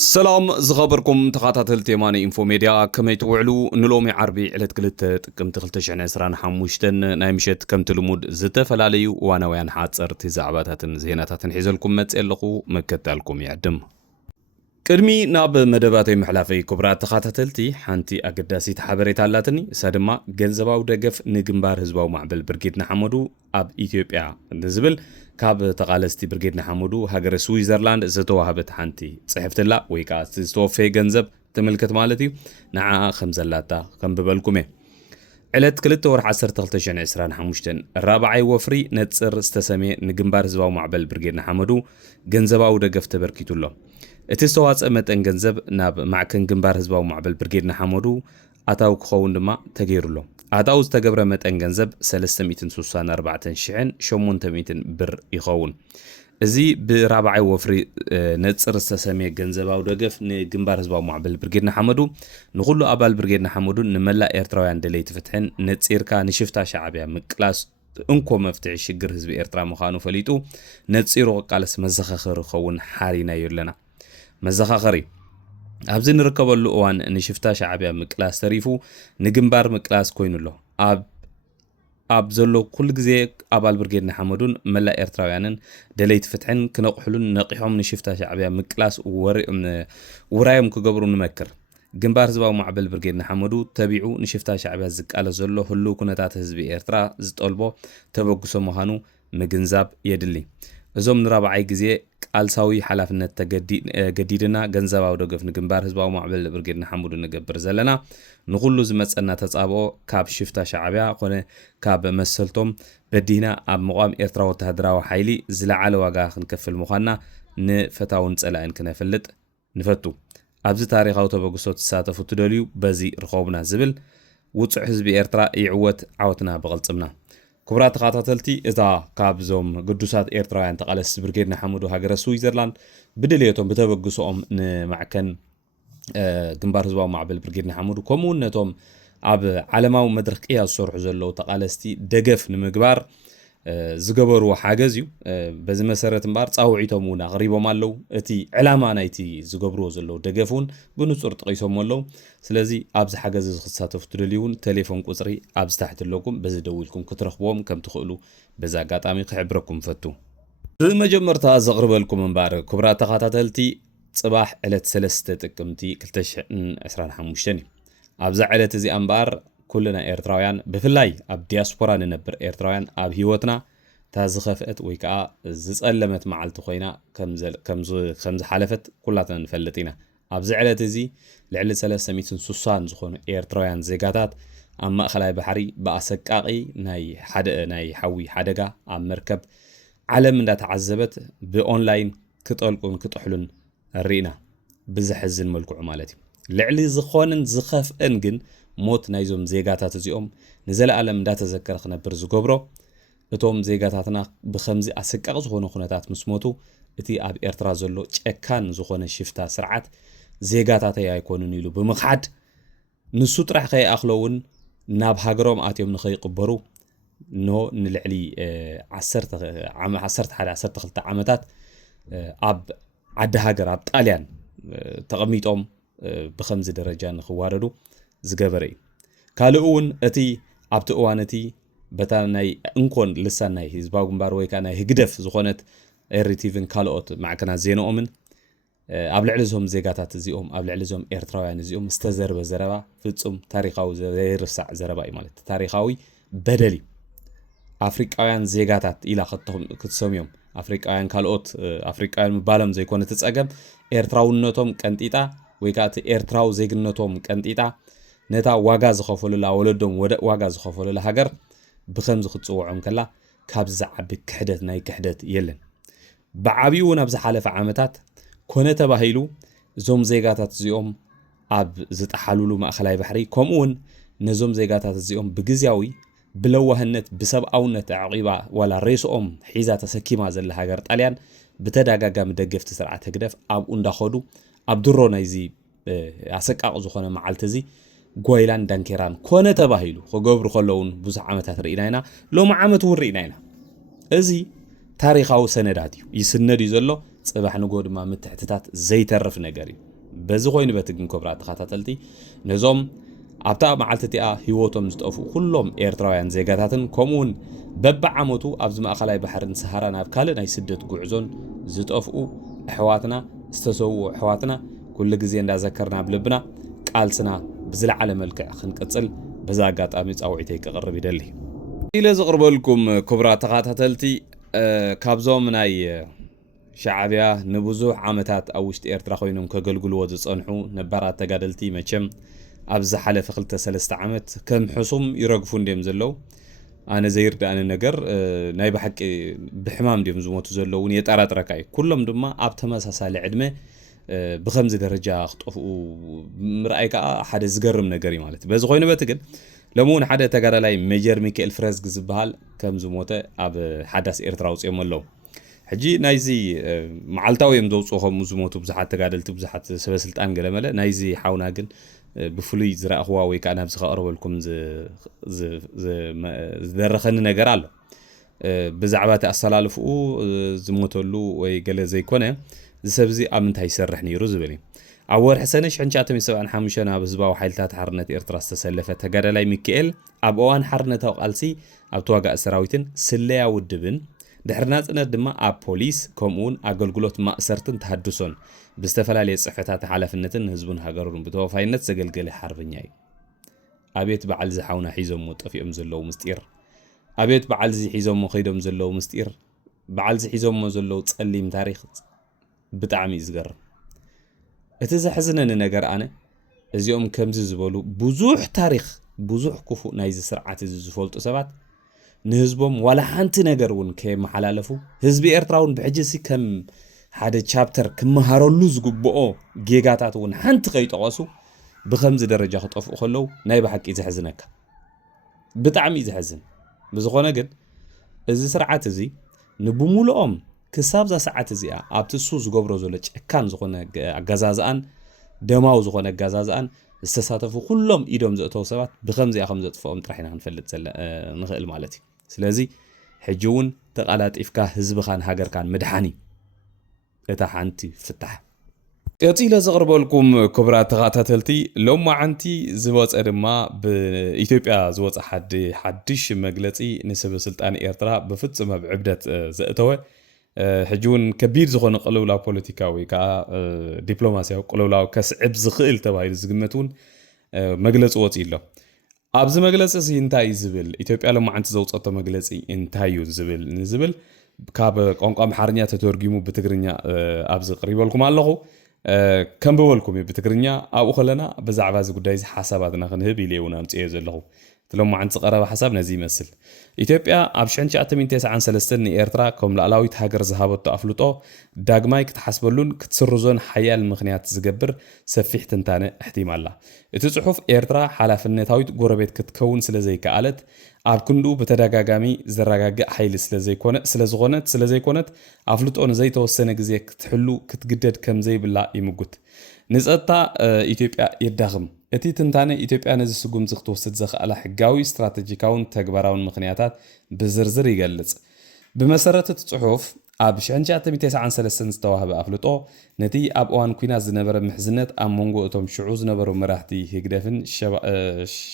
سلام زخبركم تخاطات تيماني انفو ميديا كما يتوعلو نلومي عربي علت قلت تقم تخلتش عنا سران حموشتن نايمشت كم تلمود زتفلاليو وانا ويان حاصر تزعباتاتن زيناتاتن حيزلكم متسألقو مكتالكم يعدم قدمي ناب مدباتي محلافي كبرات تخاتتلتي حانتي اقداسي حبريت علاتني سادما ገንዘባው ደገፍ ንግንባር ህዝባው ማዕበል ብርጌድና ሐመዱ ኣብ ኢትዮጵያ ንዝብል ካብ ተቃለስቲ ብርጌድና ሐመዱ ሃገረ ስዊዘርላንድ ዝተዋሃበት ሓንቲ ጽሕፍትላ ወይ ከዓ ዝተወፈ ገንዘብ ተመልከት ማለት እዩ ንዓ ከምዘላታ ከምበልኩም ዕለት 2 ወርሕ 12 2025 ራብዓይ ወፍሪ ነጽር ዝተሰመየ ንግንባር ህዝባው ማዕበል ብርጌድና ሐመዱ ገንዘባው ደገፍ ተበርኪቱሎ እቲ ዝተዋፀ መጠን ገንዘብ ናብ ማዕከን ግንባር ህዝባው ማዕበል ብርጌድና ሐመዱ ኣታው ክኸውን ድማ ተገይሩሎ ኣታው ዝተገብረ መጠን ገንዘብ 364800 ብር ይኸውን እዚ ብራብዓይ ወፍሪ ነጽር ዝተሰመየ ገንዘባው ደገፍ ንግንባር ህዝባው ማዕበል ብርጌድና ሐመዱ ንኹሉ ኣባል ብርጌድና ሐመዱ ንመላእ ኤርትራውያን ደለይቲ ፍትሕን ነጽርካ ንሽፍታ ሻዕብያ ምቅላስ እንኮ መፍትሒ ሽግር ህዝቢ ኤርትራ ምዃኑ ፈሊጡ ነጽሩ ቃልስ መዘኻኸሪ ኸውን ሓሪና የለና መዘኻኸሪ ኣብዚ ንርከበሉ እዋን ንሽፍታ ሻዕብያ ምቅላስ ተሪፉ ንግንባር ምቅላስ ኮይኑሎ ኣብ ዘሎ ኩሉ ግዜ ኣባል ብርጌድና ሐመዱን መላእ ኤርትራውያንን ደለይቲ ፍትሕን ክነቕሕሉን ነቂሖም ንሽፍታ ሻዕብያ ምቅላስ ውራዮም ክገብሩ ንመክር ግንባር ህዝባዊ ማዕበል ብርጌድና ሐመዱ ተቢዑ ንሽፍታ ሻዕብያ ዝቃለስ ዘሎ ሁሉ ኩነታት ህዝቢ ኤርትራ ዝጠልቦ ተበግሶ ምዃኑ ምግንዛብ የድሊ እዞም ንራብዓይ ግዜ ቃልሳዊ ሓላፍነት ተገዲድና ገንዘባው ደገፍ ንግንባር ህዝባዊ ማዕበል ብርጌድና ሐመዱ ንገብር ዘለና ንኹሉ ዝመጸና ተጻብኦ ካብ ሽፍታ ሻዕብያ ኮነ ካብ መሰልቶም በዲና ኣብ መቋም ኤርትራ ወተሃደራዊ ሓይሊ ዝለዓለ ዋጋ ክንከፍል ምዃንና ንፈታውን ጸላእን ክነፈልጥ ንፈቱ ኣብዚ ታሪኻዊ ተበግሶ ተሳተፉ ትደልዩ በዚ ረኸቡና ዝብል ውጽዕ ህዝቢ ኤርትራ ይዕወት ዓወትና በቕልጽምና كبرات خاطرتلتي إذا كابزوم قدوسات إيرترايان تقالس برجيدنا حمودو هاجر سويسرلاند بدليتهم بتبقصهم معكن جنبار زباو معبل برجيدنا حمودو كمونتهم عب علماو مدرك إيه الصرح زلو تقالستي دقف نمقبار زقبروا حاجزيو بز مسيرة مبار تصاوعيتهم ونغريبو مالو اتي علامة نايتي زقبروا زلو دقفون بنصور تقيسهم مالو سلازي أبز حاجز خصاتو فتدليون تليفون قصري أبز تحت اللوكم بز دويلكم كترخبوهم كم تخلو بزا قاطامي خبركم فتو بالمجمرتا زغرب لكم مبار كبرات تخاتاتلتي صباح علت سلسة تكمتي كلتش عسران حموشتني أبز علت زي أنبار كلنا إيرتراويان بفلاي أب دياسبورا ننبر إيرتراويان أب هيوتنا تازخفت ويكا زسألمت معلتو خوينا كمز حالفت كلاتنا نفلتينا أب زعلت زي لعلة 360 زخون إيرتراويان زيقاتات أما خلاي بحري بأسكاقي ناي حوي حدقا أم مركب علم دا تعذبت بأونلاين كتقلقون كتحلون الرئنا بزحزن ملكو عمالتي لعلي زخونن زخف انجن موت نايزوم زيغاتات زيوم نزل عالم دا تذكر خنبر زغبرو اتوم زيغاتاتنا بخمزي اسقاق زخونو خنتات مسموتو اتي اب ኤርትራ ዘሎ ጨካን ዝኮነ ሽፍታ ስርዓት زيغاتاتي ኣይኮኑን ኢሉ ብምخحድ ንሱ ጥራሕ ከይኣኽለውን ናብ ሃገሮም ኣትዮም ንኸይቅበሩ ኖ ንልዕሊ 12 ዓመታት ኣብ ዓዲ ሃገር ኣብ ጣልያን ተቐሚጦም ብኸምዚ ደረጃ ንኽዋረዱ ዝገበረ ካልኡውን እቲ ኣብቲ እዋነቲ በታ ናይ እንኮን ልሳን ናይ ህዝባዊ ግንባር ወይ ከዓ ናይ ህግደፍ ዝኾነት ኤሪቲቭን ካልኦት ማዕከናት ዜናኦምን ኣብ ልዕሊ ዞም ዜጋታት እዚኦም ኣብ ልዕሊ ዞም ኤርትራውያን እዚኦም ዝተዘርበ ዘረባ ፍጹም ታሪኻዊ ዘይርሳዕ ዘረባ እዩ ማለት ታሪኻዊ በደሊ ኣፍሪቃውያን ዜጋታት ኢላ ክትሰምዮም ኣፍሪቃውያን ካልኦት ኣፍሪቃውያን ምባሎም ዘይኮነ ተጸገም ኤርትራውነቶም ቀንጢጣ ወይ ከዓ ኤርትራው ዜግነቶም ቀንጢጣ ነታ ዋጋ ዝኸፈሉላ ወለዶም ዋጋ ዝኸፈሉላ ሃገር ብኸምዚ ክትጽውዖም ከላ ካብ ዝዓቢ ክሕደት ናይ ክሕደት የለን ብዓብዩ ናብ ዝሓለፈ ዓመታት ኮነ ተባሂሉ ዞም ዜጋታት እዚኦም ኣብ ዝጠሓሉሉ ማእኸላይ ባሕሪ ከምኡውን ነዞም ዜጋታት እዚኦም ብግዝያዊ ብለዋህነት ብሰብኣውነት ዓቂባ ዋላ ሬስኦም ሒዛ ተሰኪማ ዘላ ሃገር ጣልያን ብተዳጋጋሚ ደገፍቲ ስርዓት ህግደፍ ኣብኡ እንዳኸዱ ኣብ ድሮ ናይዚ ኣሰቃቕ ዝኾነ መዓልቲ እዚ ጎይላን ዳንኬራን ኮነ ተባሂሉ ክገብሩ ከለውን ብዙሕ ዓመታት ርኢና ኢና ሎሚ ዓመት እውን ርኢና ኢና እዚ ታሪኻዊ ሰነዳት እዩ ይስነድ እዩ ዘሎ ጽባሕ ንጎ ድማ ምትሕትታት ዘይተርፍ ነገር እዩ በዚ ኮይኑ በትግን ክብራ ተኸታተልቲ ነዞም ኣብታ መዓልትቲኣ ህይወቶም ዝጠፉ ኩሎም ኤርትራውያን ዜጋታትን ከምኡውን በብዓመቱ ኣብዚ ማእኸላይ ባሕርን ሰሃራ ናብ ካልእ ናይ ስደት ጉዕዞን ዝጠፍኡ ኣሕዋትና ዝተሰውኡ ኣሕዋትና ኩሉ ግዜ እንዳዘከርና ብልብና ቃልስና ብዝለዓለ መልክዕ ክንቅፅል በዛ ኣጋጣሚ ፃውዒተይ ክቕርብ ይደሊ ኢለ ዝቕርበልኩም ክቡራት ተኸታተልቲ ካብዞም ናይ ሻዕብያ ንብዙሕ ዓመታት ኣብ ውሽጢ ኤርትራ ኮይኖም ከገልግልዎ ዝፀንሑ ነባራት ተጋደልቲ መቸም ኣብ ዝሓለፈ 2-3 ዓመት ከም ሕሱም ይረግፉ እንዲም ዘለው ኣነ ዘይርዳእኒ ነገር ናይ ብሓቂ ብሕማም እንዲም ዝሞቱ ዘለውን የጠራጥረካ እዩ ኩሎም ድማ ኣብ ተመሳሳሊ ዕድመ ብከምዚ ደረጃ ክጠፍኡ ምርኣይ ከዓ ሓደ ዝገርም ነገር እዩ ማለት በዚ ኮይኑ በቲ ግን ለሙን ሓደ ተጋዳላይ ሜጀር ሚካኤል ፍረዝግ ዝበሃል ከም ዝሞተ ኣብ ሓዳስ ኤርትራ ውፅኦም ኣለው ሕጂ ናይዚ መዓልታዊ እዮም ዘውፅኡ ከምኡ ዝሞቱ ብዙሓት ተጋደልቲ ብዙሓት ሰበስልጣን ገለመለ ናይዚ ሓውና ግን ብፍሉይ ዝረኣኽዋ ወይ ከዓ ናብዚ ከቕርበልኩም ዝደረኸኒ ነገር ኣሎ ብዛዕባ እቲ ኣሰላልፍኡ ዝሞተሉ ወይ ገለ ዘይኮነ ዝሰብ እዚ ኣብ ምንታይ ይሰርሕ ነይሩ ዝብል እዩ ኣብ ወርሒ ሰነ 1975 ኣብ ህዝባዊ ሓይልታት ሓርነት ኤርትራ ዝተሰለፈ ተጋዳላይ ሚካኤል ኣብ እዋን ሓርነታዊ ቃልሲ ኣብ ተዋጋእ ሰራዊትን ስለያ ውድብን ድሕሪ ናጽነት ድማ ኣብ ፖሊስ ከምኡውን ኣገልግሎት ማእሰርትን ተሃድሶን ብዝተፈላለየ ጽሕፈታት ሓላፍነትን ህዝቡን ሃገሩን ብተወፋይነት ዘገልገለ ሓርበኛ እዩ ኣብየት በዓል ዝሓውና ሒዞም ጠፊኦም ዘለው ምስጢር ኣብየት በዓል ሒዞም ኸይዶም ዘለው ምስጢር በዓል ሒዞም ዘለው ጸሊም ታሪኽ ብጣዕሚ ዝገርም እቲ ዘሕዝነኒ ነገር ኣነ እዚኦም ከምዚ ዝበሉ ብዙሕ ታሪኽ ብዙሕ ክፉእ ናይዚ ስርዓት እዚ ዝፈልጡ ሰባት ንህዝቦም ዋላ ሓንቲ ነገር እውን ከመሓላለፉ ህዝቢ ኤርትራውን ብሕጂሲ ከም ሓደ ቻፕተር ክመሃረሉ ዝግብኦ ጌጋታት እውን ሓንቲ ከይጠቐሱ ብከምዚ ደረጃ ክጠፍኡ ከለው ናይ ብሓቂ ዘሕዝነካ ብጣዕሚ ዘሕዝን ብዝኾነ ግን እዚ ስርዓት እዚ ንብሙሉኦም ክሳብ ዛ ሰዓት እዚኣ ኣብቲ እሱ ዝገብሮ ዘሎ ጨካን ዝኾነ ኣገዛዝኣን ደማዊ ዝኾነ ኣገዛዝኣን ዝተሳተፉ ኩሎም ኢዶም ዘእተው ሰባት ብከምዚኣ ከም ዘጥፍኦም ጥራሕ ኢና ክንፈልጥ ንኽእል ማለት እዩ ስለዚ ሕጂ እውን ተቓላጢፍካ ህዝብኻን ሃገርካን ምድሓኒ እታ ሓንቲ ፍታሕ ቀፂለ ዘቕርበልኩም ክቡራት ተኸታተልቲ ሎም መዓንቲ ዝወፀ ድማ ብኢትዮጵያ ዝወፀ ሓድሽ መግለፂ ንሰበ ስልጣን ኤርትራ ብፍጹም ኣብ ዕብደት ዘእተወ ሕጂ እውን ከቢድ ዝኾነ ቅልውላው ፖለቲካዊ ከዓ ዲፕሎማስያዊ ቅልውላው ከስዕብ ዝኽእል ተባሂሉ ዝግመት እውን መግለፂ ወፂኡ ኣሎ ኣብዚ መግለፂ እዚ እንታይ ዝብል ኢትዮጵያ ሎም መዓንቲ ዘውፀቶ መግለፂ እንታይ እዩ ዝብል ካብ ቋንቋ ኣምሓርኛ ተተርጊሙ ብትግርኛ ኣብዚ ቅሪበልኩም ኣለኹ ከም ብበልኩም ብትግርኛ ኣብኡ ከለና ብዛዕባ እዚ ጉዳይ እዚ ሓሳባትና ክንህብ ኢለ እውን ኣምፅዮ ዘለኹ ሎም መዓንቲ ዝቐረበ ሓሳብ ነዚ ይመስል ኢትዮጵያ ኣብ 1993 ንኤርትራ ከም ላዕላዊት ሃገር ዝሃበቶ ኣፍልጦ ዳግማይ ክትሓስበሉን ክትስርዞን ሓያል ምኽንያት ዝገብር ሰፊሕ ትንታነ እሕቲም ኣላ እቲ ጽሑፍ ኤርትራ ሓላፍነታዊት ጎረቤት ክትከውን ስለዘይከኣለት ኣብ ክንዱ ብተደጋጋሚ ዘረጋግእ ሓይሊ ስለዘይኮነት ኣፍልጦ ንዘይተወሰነ ግዜ ክትሕሉ ክትግደድ ከም ዘይብላ ይምጉት ንጸጥታ ኢትዮጵያ የዳኽም እቲ ትንታነ ኢትዮጵያ ነዚ ስጉምቲ ክትወስድ ዘኽኣላ ሕጋዊ ስትራቴጂካውን ተግባራውን ምኽንያታት ብዝርዝር ይገልጽ ብመሰረት እቲ ጽሑፍ ኣብ 1993 ዝተዋህበ ኣፍልጦ ነቲ ኣብ እዋን ኩናት ዝነበረ ምሕዝነት ኣብ መንጎ እቶም ሽዑ ዝነበሩ መራሕቲ ህግደፍን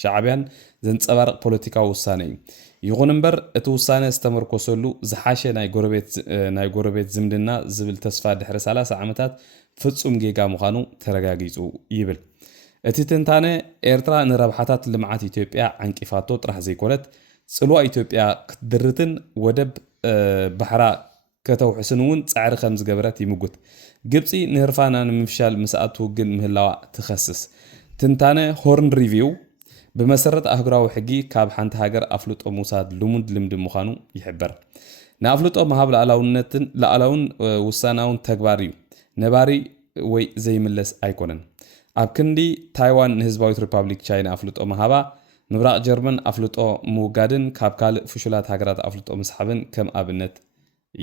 ሻዕብያን ዘንጸባርቕ ፖለቲካዊ ውሳነ እዩ ይኹን እምበር እቲ ውሳነ ዝተመርኮሰሉ ዝሓሸ ናይ ጎረቤት ዝምድና ዝብል ተስፋ ድሕሪ 30 ዓመታት ፍጹም ጌጋ ምዃኑ ተረጋጊጹ ይብል እቲ ትንታነ ኤርትራ ንረብሓታት ልምዓት ኢትዮጵያ ዓንቂፋቶ ጥራሕ ዘይኮነት ጽልዋ ኢትዮጵያ ክትድርትን ወደብ ባሕራ ከተውሕስን እውን ጻዕሪ ከም ዝገበረት ይምጉት ግብፂ ንህርፋና ንምፍሻል ምስኣት ውግን ምህላዋ ትኸስስ ትንታነ ሆርን ሪቪው ብመሰረት ኣህጉራዊ ሕጊ ካብ ሓንቲ ሃገር ኣፍልጦ ምውሳድ ልሙድ ልምዲ ምዃኑ ይሕበር ንኣፍልጦ መሃብ ላዕላውን ውሳናውን ተግባር እዩ ነባሪ ወይ ዘይምለስ ኣይኮነን ኣብ ክንዲ ታይዋን ንህዝባዊት ሪፐብሊክ ቻይና ኣፍልጦ መሃባ ምብራቕ ጀርመን ኣፍልጦ ምውጋድን ካብ ካልእ ፍሹላት ሃገራት ኣፍልጦ ምስሓብን ከም ኣብነት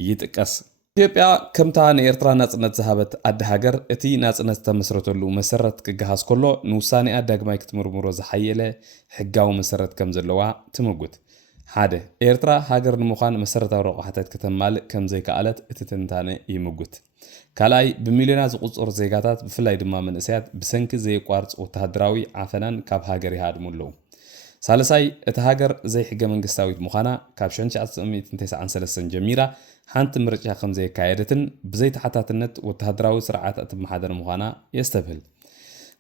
ይጥቀስ ኢትዮጵያ ከምታ ንኤርትራ ናጽነት ዝሃበት ኣዲ ሃገር እቲ ናጽነት ዝተመስረተሉ መሰረት ክገሃስ ከሎ ንውሳኔኣ ዳግማይ ክትምርምሮ ዝሓየለ ሕጋዊ መሰረት ከም ዘለዋ ትምጉት ሓደ ኤርትራ ሃገር ንምዃን መሰረታዊ ረቑሓታት ከተማልእ ከም ዘይከኣለት እቲ ትንታነ ይምጉት። ካልኣይ ብሚልዮናት ዝቁፅሩ ዜጋታት ብፍላይ ድማ መንእሰያት ብሰንኪ ዘይቋርፅ ወተሃደራዊ ዓፈናን ካብ ሃገር ይሃድሙ ኣለዉ። ሳልሳይ እቲ ሃገር ዘይሕገ መንግስታዊት ምዃና ካብ 1993 ጀሚራ ሓንቲ ምርጫ ከም ዘይካየደትን ብዘይተሓታትነት ወተሃደራዊ ስርዓት እትመሓደር ምዃና የስተብህል።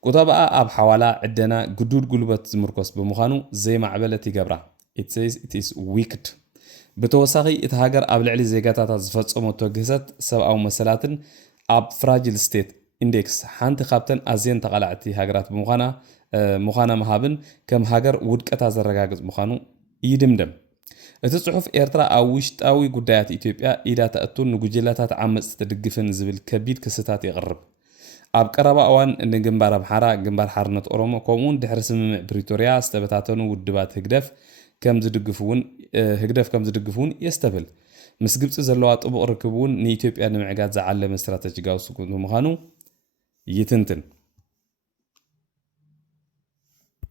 ቁጠባኣ ኣብ ሓዋላ ዕደና ግዱድ ጉልበት ዝምርኮስ ብምዃኑ ዘይማዕበለት ይገብራ። It says it is wicked. ብተወሳኺ እቲ ሃገር ኣብ ልዕሊ ዜጋታታት ዝፈጸመቶ ግህሰት ሰብኣዊ መሰላትን ኣብ ፍራጅል ስቴት ኢንዴክስ ሓንቲ ካብተን ኣዝየን ተቓላዕቲ ሃገራት ምዃና መሃብን ከም ሃገር ውድቀታ ዘረጋግፅ ምዃኑ ይድምደም። እቲ ጽሑፍ ኤርትራ ኣብ ውሽጣዊ ጉዳያት ኢትዮጵያ ኢዳ ተእቱን ንጉጅላታት ዓመፅ ትድግፍን ዝብል ከቢድ ክስታት የቕርብ። ኣብ ቀረባ እዋን ንግንባር ኣምሓራ፣ ግንባር ሓርነት ኦሮሞ ከምኡውን ድሕሪ ስምምዕ ፕሪቶርያ ዝተበታተኑ ውድባት ህግደፍ ከም ዝድግፉን የስተብል። ምስ ግብፂ ዘለዋ ጥቡቕ ርክብ እውን ንኢትዮጵያ ንምዕጋድ ዝዓለመ ስትራቴጂካዊ ስጉምቲ ምዃኑ ይትንትን።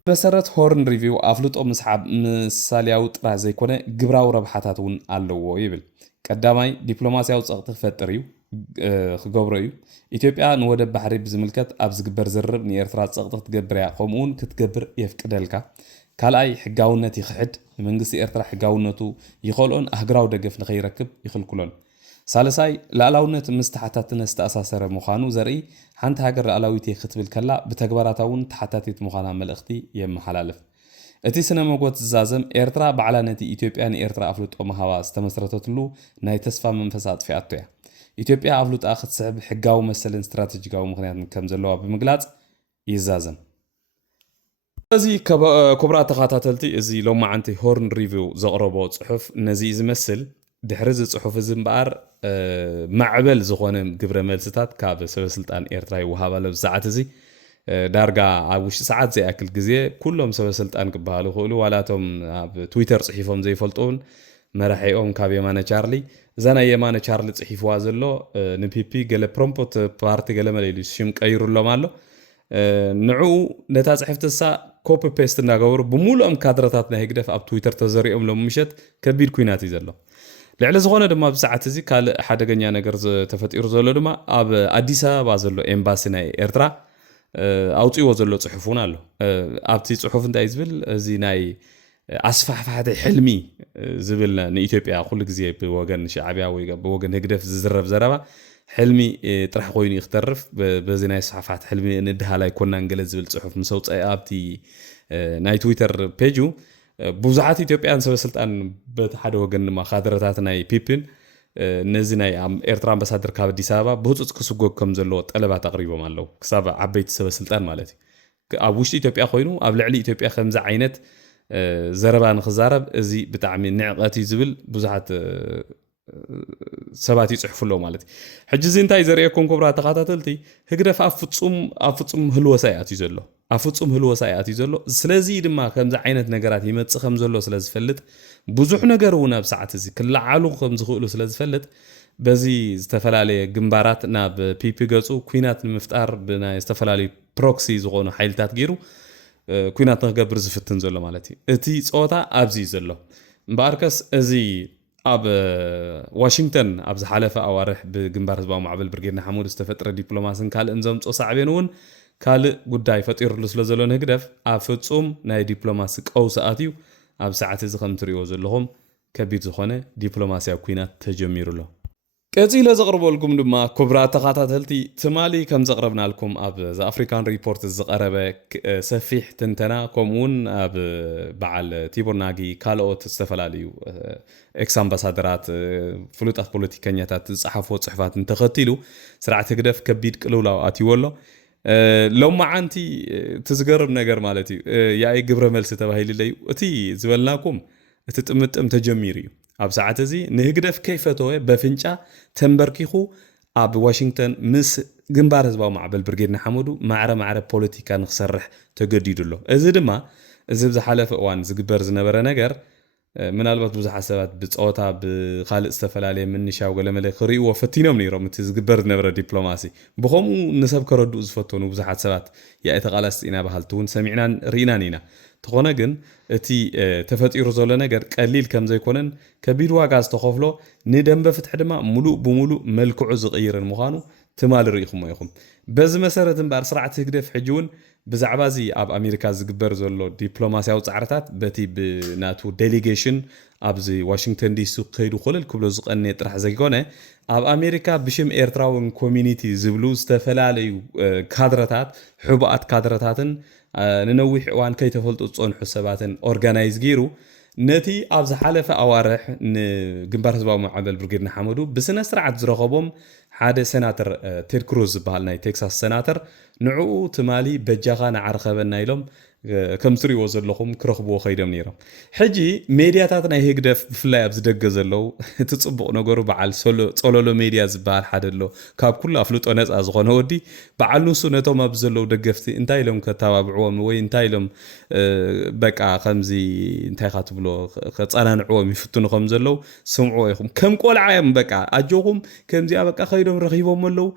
መሰረት ሆርን ሪቪው ኣፍልጦ ምስሓብ ምሳልያዊ ጥራሕ ዘይኮነ ግብራዊ ረብሓታት እውን ኣለዎ ይብል። ቀዳማይ ዲፕሎማስያዊ ፀቕጢ ክፈጥር እዩ ክገብሮ እዩ። ኢትዮጵያ ንወደብ ባሕሪ ብዝምልከት ኣብ ዝግበር ዝርብ ንኤርትራ ፀቕጢ ክትገብር እያ ከምኡውን ክትገብር የፍቅደልካ። ካልኣይ ሕጋውነት ይኽሕድ፣ ንመንግስቲ ኤርትራ ሕጋውነቱ ይኸልኦን ኣህግራዊ ደገፍ ንኸይረክብ ይኽልክሎን። ሳልሳይ ላዕላውነት ምስ ተሓታትነት ዝተኣሳሰረ ምዃኑ ዘርኢ ሓንቲ ሃገር ላዕላዊት ክትብል ከላ ብተግባራታ እውን ተሓታቲት ምዃና መልእኽቲ የመሓላልፍ። እቲ ስነ መጎት ዝዛዘም ኤርትራ ባዕላ ነቲ ኢትዮጵያ ንኤርትራ ኣፍልጦ መሃባ ዝተመስረተትሉ ናይ ተስፋ መንፈስ ኣጥፊኣቶ እያ። ኢትዮጵያ ኣፍልጣ ክትስሕብ ሕጋዊ መሰልን ስትራቴጂካዊ ምክንያት ከም ዘለዋ ብምግላጽ ይዛዘም። እዚ ክቡራት ተኸታተልቲ እዚ ሎማዓንቲ ሆርን ሪቪው ዘቕረቦ ጽሑፍ ነዚ ዝመስል ድሕሪ እዚ ጽሑፍ እዚ እምበኣር ማዕበል ዝኾነ ግብረ መልስታት ካብ ሰበስልጣን ኤርትራ ይወሃብ ኣሎ። ሰዓት እዚ ዳርጋ ኣብ ውሽጢ ሰዓት ዘይኣክል ግዜ ኩሎም ሰበስልጣን ክበሃሉ ይኽእሉ ዋላቶም ኣብ ትዊተር ጽሒፎም ዘይፈልጡን መራሒኦም ካብ የማነ ቻርሊ እዛ ናይ የማነ ቻርሊ ጽሒፍዋ ዘሎ ንፒፒ ገለ ፕሮምፖት ፓርቲ ገለ መለይሉ ሽም ቀይሩሎም ኣሎ። ንዕኡ ነታ ጽሕፍትሳ ኮፒ ፔስት እናገበሩ ብሙሉኦም ካድረታት ናይ ህግደፍ ኣብ ትዊተር ተዘሪኦም ሎም ምሸት ከቢድ ኩናት እዩ ዘሎ። ልዕሊ ዝኾነ ድማ ብሰዓት እዚ ካልእ ሓደገኛ ነገር ተፈጢሩ ዘሎ ድማ ኣብ ኣዲስ ኣበባ ዘሎ ኤምባሲ ናይ ኤርትራ ኣውፅዎ ዘሎ ጽሑፍ እውን ኣሎ። ኣብቲ ጽሑፍ እንታይ ዝብል እዚ ናይ ኣስፋሕፋሕቲ ሕልሚ ዝብል ንኢትዮጵያ ኩሉ ግዜ ብወገን ሻዕብያ ወይ ብወገን ህግደፍ ዝዝረብ ዘረባ ሕልሚ ጥራሕ ኮይኑ ይኽተርፍ በዚ ናይ ኣስፋሕፋሕቲ ሕልሚ ንድሃላይ ኮናን ገለ ዝብል ጽሑፍ ምስ ኣውፅአ ኣብቲ ናይ ትዊተር ፔጁ ብዙሓት ኢትዮጵያን ሰበስልጣን በቲ ሓደ ወገን ድማ ካድረታት ናይ ፒፒን ነዚ ናይ ኤርትራ ኣምባሳደር ካብ ኣዲስ ኣበባ ብህፁፅ ክስጎግ ከም ዘለዎ ጠለባት ኣቕሪቦም ኣለዉ ክሳብ ዓበይቲ ሰበስልጣን ማለት እዩ። ኣብ ውሽጢ ኢትዮጵያ ኮይኑ ኣብ ልዕሊ ኢትዮጵያ ከምዚ ዓይነት ዘረባ ንክዛረብ እዚ ብጣዕሚ ንዕቐት እዩ ዝብል ብዙሓት ሰባት ይጽሕፍሎ ማለት እዩ። ሕጂ እዚ እንታይ ዘርእየኩም ክቡራት ተኸታተልቲ ህግደፍ ኣብ ፍጹም ህልወሳ እዩ ዘሎ ኣብ ፍጹም ህልወሳ እዩ ዘሎ። ስለዚ ድማ ከምዚ ዓይነት ነገራት ይመጽእ ከም ዘሎ ስለ ዝፈልጥ ብዙሕ ነገር እውን ኣብ ሰዓት እዚ ክለዓሉ ከም ዝኽእሉ ስለ ዝፈልጥ በዚ ዝተፈላለየ ግንባራት ናብ ፒፒ ገጹ ኩናት ንምፍጣር ብናይ ዝተፈላለዩ ፕሮክሲ ዝኾኑ ሓይልታት ገይሩ ኩናት ንክገብር ዝፍትን ዘሎ ማለት እዩ። እቲ ፆታ ኣብዚ ዘሎ እምበኣርከስ እዚ ኣብ ዋሽንግተን ኣብ ዝሓለፈ ኣዋርሕ ብግንባር ህዝባዊ ማዕበል ብርጌድ ንሓመዱ ዝተፈጥረ ዲፕሎማስን ካልእን ዘምጾ ሳዕቤን እውን ካልእ ጉዳይ ፈጢሩሉ ስለ ዘሎ ንህግደፍ ኣብ ፍጹም ናይ ዲፕሎማሲ ቀውሲ ኣትዩ ኣብ ሰዓት እዚ ከም ትሪእዎ ዘለኹም ከቢድ ዝኾነ ዲፕሎማስያዊ ኩናት ተጀሚሩሎ። ቀፂለ ዘቕርበልኩም ድማ ክቡራት ተኸታተልቲ ትማሊ ከም ዘቕረብናልኩም ኣብ ዘኣፍሪካን ሪፖርት ዝቐረበ ሰፊሕ ትንተና ከምኡውን ኣብ በዓል ቲቦር ናጊ ካልኦት ዝተፈላለዩ ኤክስ ኣምባሳደራት ፍሉጣት ፖለቲከኛታት ዝፀሓፍዎ ፅሑፋት እንተኸቲሉ ስርዓት ህግደፍ ከቢድ ቅልውላው ኣትይዎ ኣሎ። ሎማዓንቲ ትዝገርም ነገር ማለት እዩ ያይ ግብረ መልሲ ተባሂሉለዩ እቲ ዝበልናኩም እቲ ጥምጥም ተጀሚሩ እዩ። ኣብ ሰዓት እዚ ንህግደፍ ከይፈተወ በፍንጫ ተንበርኪኹ ኣብ ዋሽንግተን ምስ ግንባር ህዝባዊ ማዕበል ብርጌድ ንሓመዱ ማዕረ ፖለቲካ ንክሰርሕ ተገዲዱ ኣሎ። እዚ ድማ እዚ ብዝሓለፈ እዋን ዝግበር ዝነበረ ነገር ምናልባት ብዙሓት ሰባት ብፀወታ ብካልእ ዝተፈላለየ ምንሻው ገለመለ ክሪእዎ ፈቲኖም ነይሮም እቲ ዝግበር ዝነበረ ዲፕሎማሲ ብኸምኡ ንሰብ ከረድኡ ዝፈተኑ ብዙሓት ሰባት ያ እቲ ቃላስ ኢና ባህልቲ እውን ሰሚዕናን ርኢናን ኢና። ተኾነ ግን እቲ ተፈጢሩ ዘሎ ነገር ቀሊል ከም ዘይኮነን ከቢድ ዋጋ ዝተኸፍሎ ንደንበ ፍትሒ ድማ ሙሉእ ብሙሉእ መልክዑ ዝቕይርን ምዃኑ ትማል ርኢኹሞ ኢኹም በዚ መሰረት እምበር ስርዓት ህግደፍ ሕጂ እውን ብዛዕባ እዚ ኣብ ኣሜሪካ ዝግበር ዘሎ ዲፕሎማስያዊ ፃዕርታት በቲ ብናቱ ዴሊጌሽን ኣብዚ ዋሽንግተን ዲሲ ከይዱ ኩልል ክብሎ ዝቐንየ ጥራሕ ዘይኮነ ኣብ ኣሜሪካ ብሽም ኤርትራውን ኮሚኒቲ ዝብሉ ዝተፈላለዩ ካድረታት ሕቡኣት ካድረታትን ንነዊሕ እዋን ከይተፈልጡ ዝፀንሑ ሰባትን ኦርጋናይዝ ገይሩ ነቲ ኣብ ዝሓለፈ ኣዋርሕ ንግንባር ህዝባዊ ማዕበል ብርጌድ ንሓመዱ ብስነ ስርዓት ዝረኸቦም ሓደ ሴናተር ቴድ ክሩዝ ዝበሃል ናይ ቴክሳስ ሴናተር ንዕኡ ትማሊ በጃኻ ንዓርኸበና ኢሎም ከም ትሪእዎ ዘለኹም ክረኽብዎ ኸይዶም ነይሮም ሕጂ ሜድያታት ናይ ህግደፍ ብፍላይ ኣብ ዝደገ ዘለው እቲ ፅቡቕ ነገሩ በዓል ፀለሎ ሜድያ ዝበሃል ሓደ ኣሎ ካብ ኩሉ ኣፍልጦ ነፃ ዝኾነ ወዲ በዓል ንሱ ነቶም ኣብ ዘለው ደገፍቲ እንታይ ኢሎም ከተባብዕዎም ወይ እንታይ ኢሎም በቃ ከምዚ እንታይ ካ ትብሎ ከፀናንዕዎም ይፍትኑ ከም ዘለው ስምዕዎ ኢኹም ከም ቆልዓ እዮም በቃ ኣጆኹም ከምዚኣ በቃ ከይዶም ረኺቦም ኣለው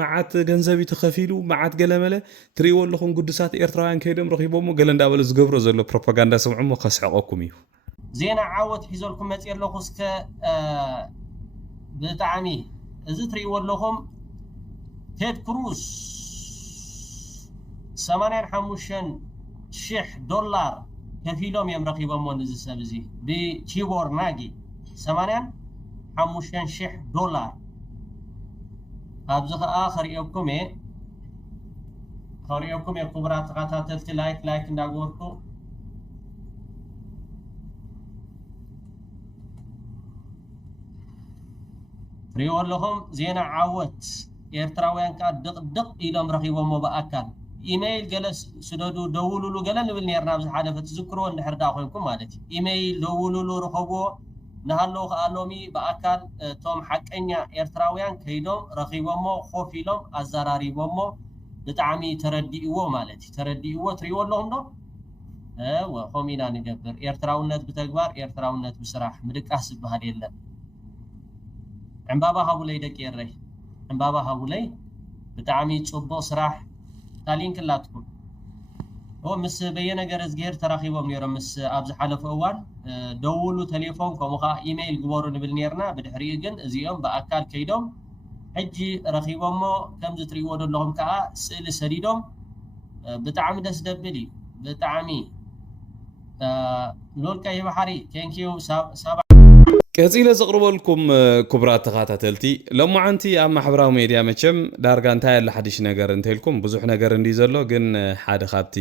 መዓት ገንዘብ ተኸፊሉ መዓት ገለመለ ትሪእዎ ኣለኹም ቅዱሳት ኤርትራውያን ከይዶም ረኺቦም ገለ እንዳበለ ዝገብሮ ዘሎ ፕሮፓጋንዳ ሰምዑሞ ከስሕቀኩም እዩ ዜና ዓወት ሒዘልኩም መጽ ኣለኹ እስከ ብጣዕሚ እዚ ትሪእዎ ኣለኹም ቴድ ክሩዝ $85,000 ከፊሎም እዮም ረኺቦሞ ነዚ ሰብ እዚ ብቺቦር ናጊ $85,000 ኣብዚ ኸኣ ኸሪኦኩም የኩብራት ተኸታተልቲ ላይክ እንዳገበርኩ ትሪእዎ ኣለኹም ዜና ዓወት ኤርትራውያን ከዓ ድቕድቕ ኢሎም ረኺቦሞ ብኣካል ኢሜይል ገለ ስደዱ ደውሉሉ ገለ ንብል ነርና ኣብዚ ሓለፈ ትዝክርዎ እንድሕር ዳ ኮይንኩም ማለት እዩ ኢሜይል ደውሉሉ ረኸብዎ ንሃለዉ ከዓ ሎሚ ብኣካል እቶም ሓቀኛ ኤርትራውያን ከይዶም ረኺቦሞ ኮፍ ኢሎም ኣዘራሪቦሞ ብጣዕሚ ተረዲእዎ ማለት እዩ ተረዲእዎ ትሪእዎ ኣለኹም ዶ ከምኡ ኢና ንገብር ኤርትራውነት ብተግባር ኤርትራውነት ብስራሕ ምድቃስ ዝበሃል የለን ዕምባባ ሃቡለይ ደቂ የረይ ዕምባባ ሃቡለይ ብጣዕሚ ፅቡቕ ስራሕ ታሊንክላትኩም ምስ በየነ ገረዝ ገይር ተራኺቦም ነይሮም ምስ ኣብ ዝሓለፈ እዋን ደውሉ ቴሌፎን ከምኡ ከዓ ኢሜይል ግበሩ ንብል ነርና ብድሕሪኡ ግን እዚኦም ብኣካል ከይዶም ሕጂ ረኺቦሞ ከምዚ ትሪእዎ ዘለኹም ከዓ ስእሊ ሰዲዶም ብጣዕሚ ደስ ደብል እዩ ብጣዕሚ ሎልካ ይባሕሪ ቴንኪዩ ሳባ ቀፂለ ዘቕርበልኩም ክቡራት ተኸታተልቲ ሎማዓንቲ ኣብ ማሕበራዊ ሜድያ መቸም ዳርጋ እንታይ ያለ ሓድሽ ነገር እንተኢልኩም ብዙሕ ነገር እንዲ ዘሎ ግን ሓደ ካብቲ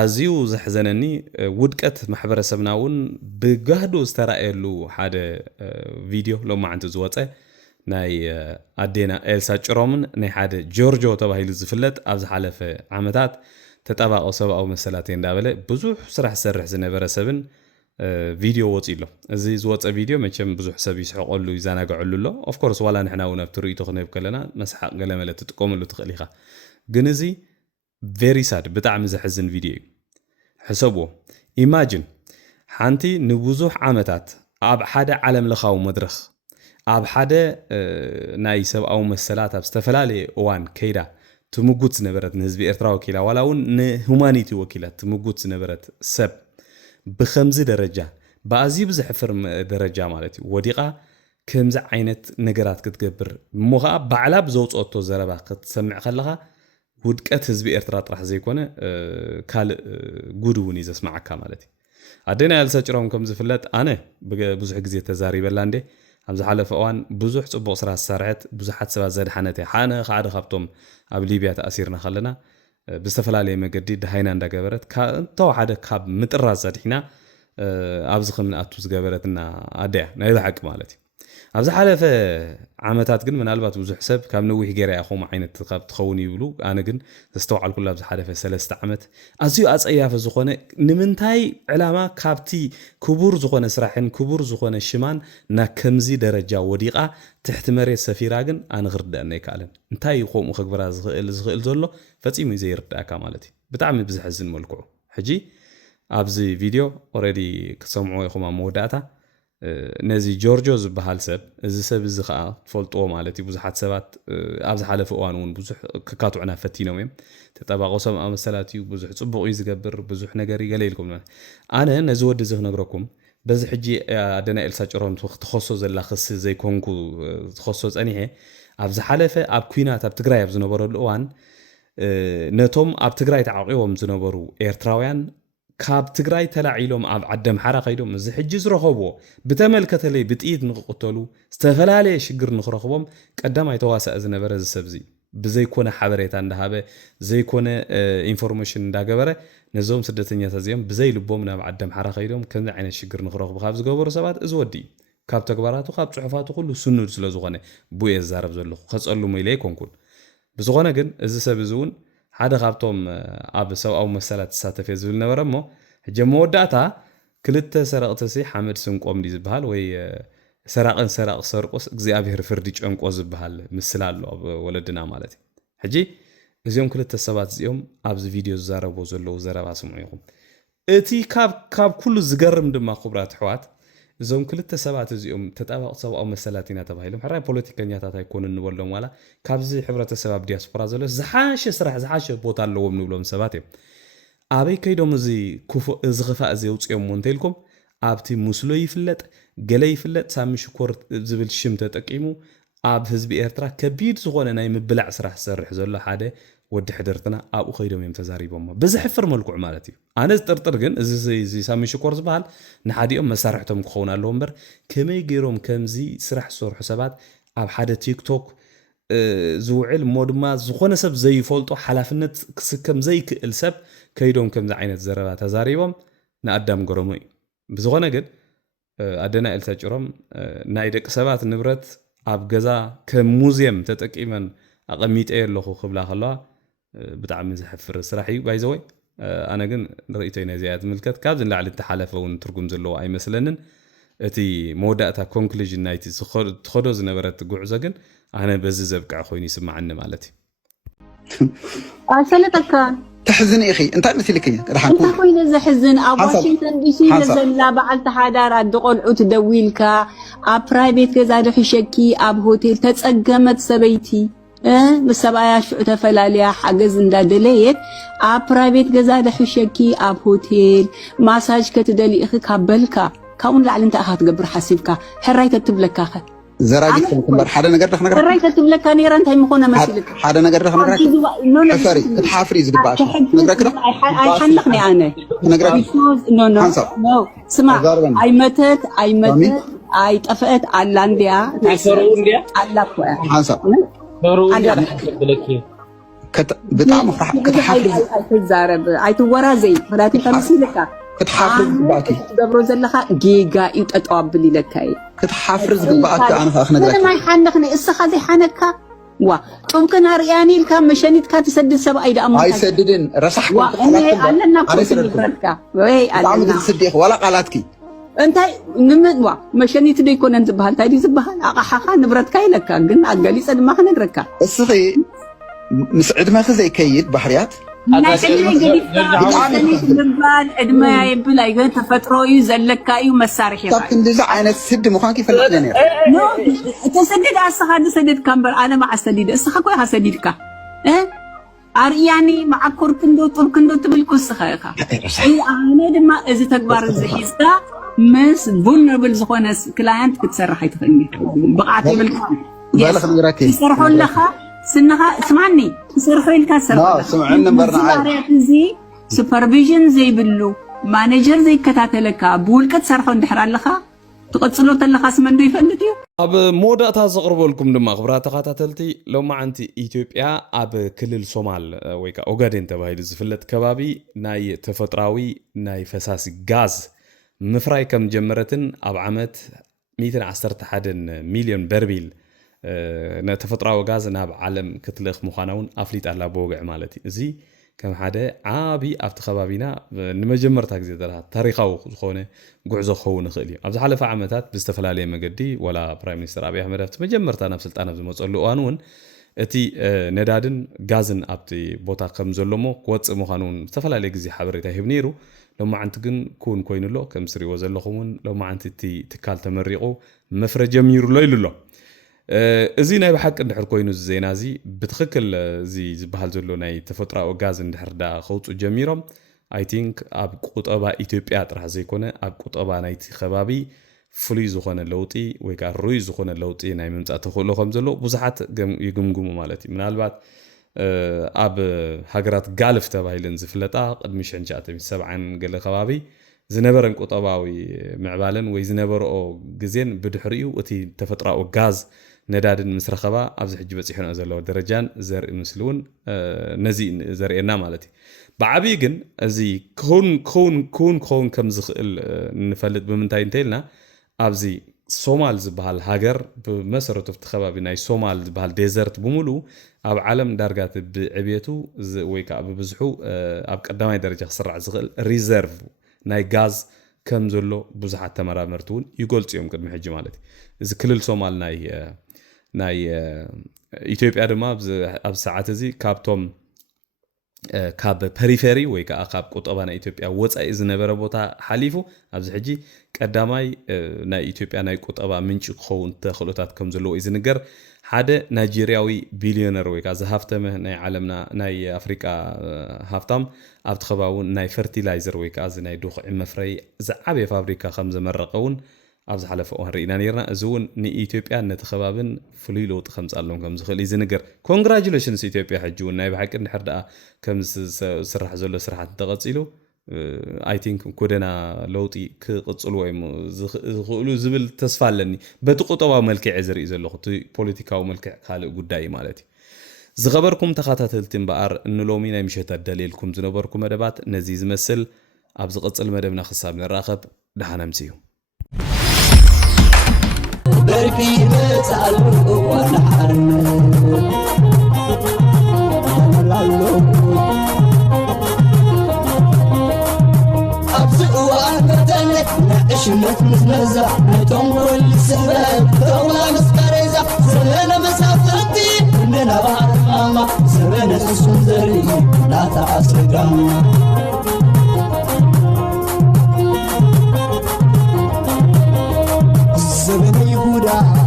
ኣዝዩ ዘሕዘነኒ ውድቀት ማሕበረሰብና እውን ብጋህዶ ዝተረኣየሉ ሓደ ቪድዮ ሎማዓንቲ ዝወፀ ናይ ኣዴና ኤልሳ ጭሮምን ናይ ሓደ ጆርጆ ተባሂሉ ዝፍለጥ ኣብ ዝሓለፈ ዓመታት ተጠባቆ ሰብኣዊ መሰላት እንዳበለ ብዙሕ ስራሕ ዝሰርሕ ዝነበረ ሰብን ቪድዮ ወፂሎ እዚ ዝወፀ ቪድዮ መቸም ብዙሕ ሰብ ይስሕቀሉ ይዘናግዐሉ ኣሎ ኦፍ ኮርስ ዋላ ንሕና እውን ኣብ ትርኢቱ ክንህብ ከለና መስሓቅ ገለመለ ትጥቀመሉ ትኽእል ኢኻ ግን እዚ ቬሪ ሳድ ብጣዕሚ ዘሕዝን ቪድዮ እዩ ሕሰብዎ ኢማጂን ሓንቲ ንብዙሕ ዓመታት ኣብ ሓደ ዓለም ለኻዊ መድረኽ ኣብ ሓደ ናይ ሰብኣዊ መሰላት ኣብ ዝተፈላለየ እዋን ከይዳ ትምጉት ዝነበረት ንህዝቢ ኤርትራ ወኪላ ዋላ እውን ንሁማኒቲ ወኪላት ትምጉት ዝነበረት ሰብ ብኸምዚ ደረጃ ብኣዝዩ ብዝሕፍር ደረጃ ማለት እዩ ወዲቓ ከምዚ ዓይነት ነገራት ክትገብር እሞ ከዓ ባዕላ ብዘውፅኦቶ ዘረባ ክትሰምዕ ከለኻ ውድቀት ህዝቢ ኤርትራ ጥራሕ ዘይኮነ ካልእ ጉድ እውን እዩ ዘስማዓካ ማለት እዩ ኣዴና ኤልሳ ጭሮም ከም ዝፍለጥ ኣነ ብዙሕ ግዜ ተዛሪበላ እንዴ ኣብ ዝሓለፈ እዋን ብዙሕ ፅቡቕ ስራሕ ዝሰርሐት ብዙሓት ሰባት ዘድሓነት እያ ሓነ ሓደ ካብቶም ኣብ ሊብያ ተኣሲርና ከለና ብዝተፈላለየ መገዲ ድሃይና እንዳገበረት እንተወሓደ ካብ ምጥራዝ ዘድሒና ኣብዚ ከምንኣቱ ዝገበረትና ኣደያ ናይ ብሓቂ ማለት እዩ ኣብ ዝሓለፈ ዓመታት ግን ምናልባት ብዙሕ ሰብ ካብ ነዊሕ ጌራ ኢኹም ዓይነት ካብ ትኸውን ይብሉ ኣነ ግን ዘስተውዓልኩሉ ኣብ ዝሓለፈ 3 ዓመት ኣዝዩ ኣፀያፈ ዝኾነ ንምንታይ ዕላማ ካብቲ ክቡር ዝኾነ ስራሕን ክቡር ዝኾነ ሽማን ና ከምዚ ደረጃ ወዲቓ ትሕቲ መሬት ሰፊራ ግን ኣነ ክርዳእና ኣይከኣለን እንታይ ከምኡ ክግበራ ዝኽእል ዘሎ ፈፂሙ ዘይርዳእካ ማለት እዩ ብጣዕሚ ብዝሕዝን መልክዑ ሕጂ ኣብዚ ቪድዮ ኦልሬዲ ክሰምዑ ኢኹም ኣብ መወዳእታ نزي جورجو زبحال سب إذا سب الزخاء فولتو مالتي بزحات سبات أبز حالة فوانون بزح كاتو عنا فتينا ويم تتابع قسم أمثلاتي وبزح صبغ يزقبر بزح نجاري قليلكم أنا نزود زخ نجركم بس حجي عندنا إلساجرهم تخصص اللي خص زي كونكو تخصص أنيه أبز حالة أب كوينات أب تجري أبز نبرو الأوان نتوم أب تجري تعقيهم زنبرو إيرتراويان كاب تجري تلاعيلهم عدم حرق يدهم زي حجز رخبو بتمل كتلي بتأيد نقطلو استفلالي شجر نخرخبهم قدام يتواسع إذن برز السبزي بزي كونه حبريت عند هذا زي كونه إنفورميشن دا جبره نزوم سدتني تزيم بزي لبومنا بعدم حرق يدهم كن عين الشجر نخرخب خابز جبر سبات إزودي كاب تكبراته كاب صحفاته كله سنود سلزوغانه بوي الزارب زلخ خص قالوا ميليكم كون بزغانه جن إذا سبزون حدا خابتهم أب سو أو مسألة ساتف يزول نورمو جمو داتا كلتا سرقتسي حمد سنقوم دي زبهال وي سرق سرقوس እግዚአብሔር ፍርድ ጨንቆ ዝብሃል ምስላሉ ወለድና ማለት ሕጂ እዚኦም ክልተ ሰባት እዚኦም ኣብዚ ቪድዮ ዝዛረቡ ዘለው ዘረባ ስምዑ ይኹም እቲ ካብ ኩሉ ዝገርም ድማ ክብራት ሕዋት እዞም ክልተ ሰባት እዚኦም ተጣባቕ ሰብኣዊ መሰላቲና ተባሂሎም ሕራይ ፖለቲከኛታት ኣይኮኑ ንበሎም ዋላ ካብዚ ሕብረተሰብ ኣብ ዲያስፖራ ዘሎ ዝሓሸ ስራሕ ዝሓሸ ቦታ ኣለዎም ንብሎም ሰባት እዮም ኣበይ ከይዶም እዚ ክፋእ እዚ ውፅኦም እንተኢልኩም ኣብቲ ሙስሎ ይፍለጥ ገለ ይፍለጥ ሳሚ ሽኮር ዝብል ሽም ተጠቂሙ ኣብ ህዝቢ ኤርትራ ከቢድ ዝኾነ ናይ ምብላዕ ስራሕ ዝሰርሕ ዘሎ ሓደ ወዲ ሕድርትና ኣብኡ ከይዶም እዮም ተዛሪቦም ብዝሕፍር መልክዑ ማለት እዩ ኣነ ዝጥርጥር ግን እዚ ሳሚ ሽኮር ዝበሃል ንሓዲኦም መሳርሕቶም ክኸውን ኣለዎ እምበር ከመይ ገይሮም ከምዚ ስራሕ ዝሰርሑ ሰባት ኣብ ሓደ ቲክቶክ ዝውዕል ሞድማ ዝኾነ ሰብ ዘይፈልጦ ሓላፍነት ክስከም ዘይክእል ሰብ ከይዶም ከምዚ ዓይነት ዘረባ ተዛሪቦም ንኣዳም ገረሙ እዩ ብዝኾነ ግን ኣደና ኤልሳጭሮም ናይ ደቂ ሰባት ንብረት ኣብ ገዛ ከም ሙዚየም ተጠቂመን ኣቐሚጠ የለኹ ክብላ ከለዋ ብጣዕሚ ዝሕፍር ስራሕ እዩ ባይዘወይ ኣነ ግን ንርእቶይ ነዚኣ ትምልከት ካብ ዝንላዕሊ እተሓለፈ እውን ትርጉም ዘለዎ ኣይመስለንን እቲ መወዳእታ ኮንክሉዥን ናይቲ ትኸዶ ዝነበረት ጉዕዞ ግን ኣነ በዚ ዘብቅዕ ኮይኑ ይስማዓኒ ማለት እዩ ኣሰለጠካ تحزن إخي أنت مثلك أنت خوين زحزن أب واشنطن دي سي نزلا بعلت حدار أدقل عود دويلكا أب برايفيت كذا دحشكي أب هوتيل تتسقمت سبيتي بالسبايا شو تفلاليا حجز ندادليت أب برايفيت كذا دحشكي أب هوتيل ماساج كتدلي إخي كابلكا كون لعل أنت أخذ قبر حسيبكا حرايت تبلكا خ زراجك كمبر حدا نقدر نقدر حرايت تبلكا نيران تاي مخونا مسيلك حدا نقدر نقدر حفري تحافري زقباش نقدر كده أي حنقني أنا نقدر نو سمع أي متت أي تفقت علانديا علاقة حسب بطعم فرح كتحافري أي تزارب أي تورا زي فلاتي تمسيلك كتحافرز قبعتي دبرو زلخا جيجا يتطابلي لكاي كتحافرز قبعتك انا اخنا انا ما يحنخني اسخا زي حنكا وا طمكن رياني الكا مشانيت كا تسدد سبا ايدا امك اي سددن رسحكم علنا كل فرقا وي علنا تسديخ ولا قالاتكي انت نمد وا مشانيت دي كون انت بحال تايدي زبحال اقحخا نبرتكا يلكا كن اقاليص ما خنغركا اسخي مسعد ما خزي كيد بحريات ادما يبلا يغ تفطرو يزلكا يو مسارح طب اندزا عينت سد مخان كيف فلقنا نو تسدد اسخا تسدد كامبر انا مع السديد اسخا كوي حسديدكا ارياني مع كوركندو تركندو تبلكو اسخاكا انا دما از تكبار زحيستا مس فولنربل زخونس كلاينت كتسرح يتخني بقعت يبلكا بالك نراكي يسرحوا لها سنها اسمعني سرحوا لك سرحوا سمعنا برنا عاد زي سوبرفيجن زي بلو مانجر زي كتاتلك بولكت سرحوا اندحر لها تقصلوا تلخا سمندو يفلتيو اب موداتا زقربوا لكم دما خبرات تخاتلتي لو ما انت اثيوبيا اب كلل صومال ويكا اوغادين تبايل زفلت كبابي ناي تفطراوي ناي فساس غاز مفراي كم جمرتن اب عامت 111 مليون برميل نتفطراو غاز ناب عالم كتلخ مخانون افليت على بوغع مالتي زي كم حدا عابي ابت خبابينا نمجمرتا غزي دره تاريخاو زخونه غعزو خون خلي ابز حلف عامتات بستفلالي مقدي ولا برايم مينستر ابي احمد افت مجمرتا نفس سلطان بزمصلو انون اتي ندادن غازن ابتي بوتا كم زلمو كوص مخانون تفلالي غزي حبريتا هبنيرو لما عنت كن كون كوينلو كم سري وزلخون لما عنت تي تكال تمريقو مفرج يمير له يلو ازي ناي بحق اندحر كوينو زينا زي بتخكل زي زبحال زلو ناي تفطراو غاز اندحر دا خوصو جميرم I think اب قطبا ايثيوبيا طرح زيكونه اب قطبا نايتي خبابي فلي زخونه لوطي ወይ ጋር ሩይ ዝኮነ ለውጢ ናይ ምምጻእ ተኽእሎ ከም ዘሎ ብዙሓት ይግምግሙ ማለት እዩ ምናልባት ኣብ ሃገራት ጋልፍ ተባሂለን ዝፍለጣ ቅድሚ 1970 ገለ ከባቢ ዝነበረን ቁጠባዊ ምዕባለን ወይ ዝነበረኦ ግዜን ብድሕሪኡ እቲ ተፈጥራኦ ጋዝ ነዳድን ምስ ረኸባ ኣብዚ ሕጂ በፂሕና ዘለዎ ደረጃን ዘርኢ ምስሉን ነዚ ዘርእየና ማለት እዩ بعبي جن أزي كون كم زخل نفلت بمنتين تيلنا أبزي سومال زبال هاجر بمسرة افتخابا بناي سومال زبال ديزرت بمولو أب عالم درجات بعبيتو ويكا أب بزحو أب قدامي درجة سرع زغل ريزيرف ناي غاز كم زلو بزحات تمرا مرتون يقول تيوم قد محجي مالتي إذا كل السومال ناي إثيوبيا دما أب ساعات زي كابتوم كاب بريفيري ወይ ከዓ ካብ ቁጠባና ኢትዮጵያ ወፃኢ ዝነበረ ቦታ ሓሊፉ ኣብዚ ሕጂ ቀዳማይ ናይ ኢትዮጵያ ናይ ቁጠባ ምንጭ ክኸውን ተኽእሎታት ከም ዘለዎ እዩ ዝንገር ሓደ ናይጄሪያዊ ቢሊዮነር ወይ ከዓ ዝሃፍተመ ናይ ዓለምና ናይ ኣፍሪቃ ሃፍታም ኣብ ተኸባውን ናይ ፈርቲላይዘር ወይ ከዓ ናይ ዱኽዒ መፍረይ ዝዓበየ ፋብሪካ ከም ዘመረቀውን ኣብዚ ሓለፈ እዋን ርኢና ነርና እዚውን ንኢትዮጵያ ነቲ ከባብን ፍሉይ ለውጢ ከምፃሎም ከም ዝኽእል እዩ ዝንገር ኮንግራጁሌሽንስ ኢትዮጵያ ሕጂ እውን ናይ ብሓቂ እንድሕር ደኣ ከም ዝስራሕ ዘሎ ስራሓት ተቐፂሉ I think ጎደና ለውጢ ክቕፅሉ ወይ ዝኽእሉ ዝብል ተስፋ ኣለኒ በቲ ቁጠባዊ መልክዕ ዝርኢ ዘለኹ እቲ ፖለቲካዊ መልክዕ ካልእ ጉዳይ ማለት እዩ ዝኸበርኩም ተኸታተልቲ እምበኣር እንሎሚ ናይ ምሸት ኣዳልየልኩም ዝነበርኩ መደባት ነዚ ዝመስል ኣብ ዝቕፅል መደብና ክሳብ ንራኸብ ደሓና ምፅዩ بركي بتعلق وانا حرمه ابزق واقتلك نعشمت مزمزة نتوم كل سبب تولا مسكرزة سبنا مسافتي مننا بعد ماما سبنا السندري لا تعصر قاما سبنا يهودا